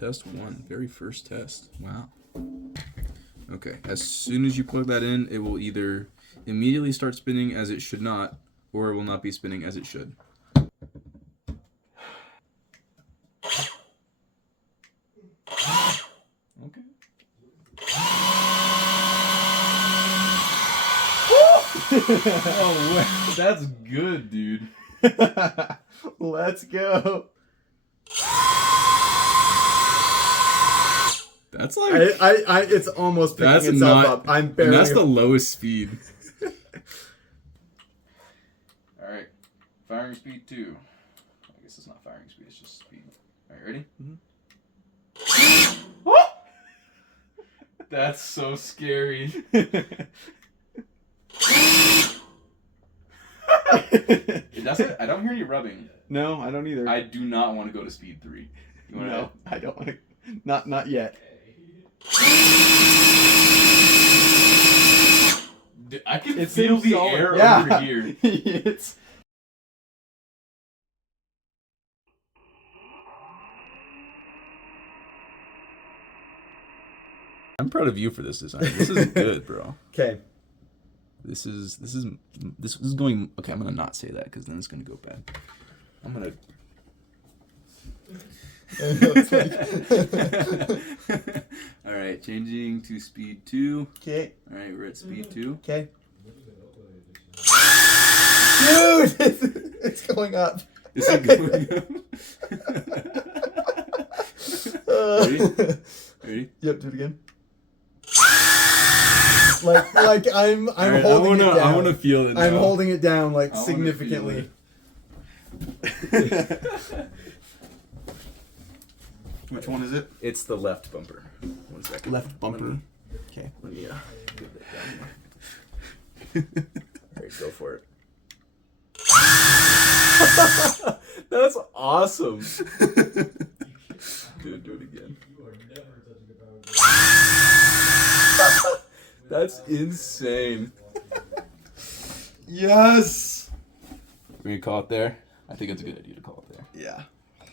test 1. Very first test. Wow. Okay, as soon as you plug that in, it will either immediately start spinning as it should not, or it will not be spinning as it should. Okay. Oh, wow. That's good, dude. Let's go. That's like... It's almost picking itself up. I'm barely... And that's the lowest speed. Alright. Firing speed 2. I guess it's not firing speed, it's just speed. Alright, ready? Mm-hmm. That's so scary. It doesn't. I don't hear you rubbing. No, I don't either. I do not want to go to speed 3. You want No, I don't want to. Not yet. I can feel the air over here. It's. I'm proud of you for this design. This is good, bro. Okay. This is going. Okay, I'm gonna not say that because then it's gonna go bad. I'm gonna. All right, changing to speed 2. Okay. All right, we're at speed 2. Okay. Dude, it's going up. Is it going up? Ready? Yep. Do it again. Like I'm right, holding it down. I want to feel it now. I'm holding it down like significantly. Which one is it? It's the left bumper. 1 second. Left bumper. Okay. Let me get that down here. Alright, go for it. That's awesome. Dude, do it again. That's insane. Yes! We're gonna call it there? I think it's a good idea to call it there. Yeah.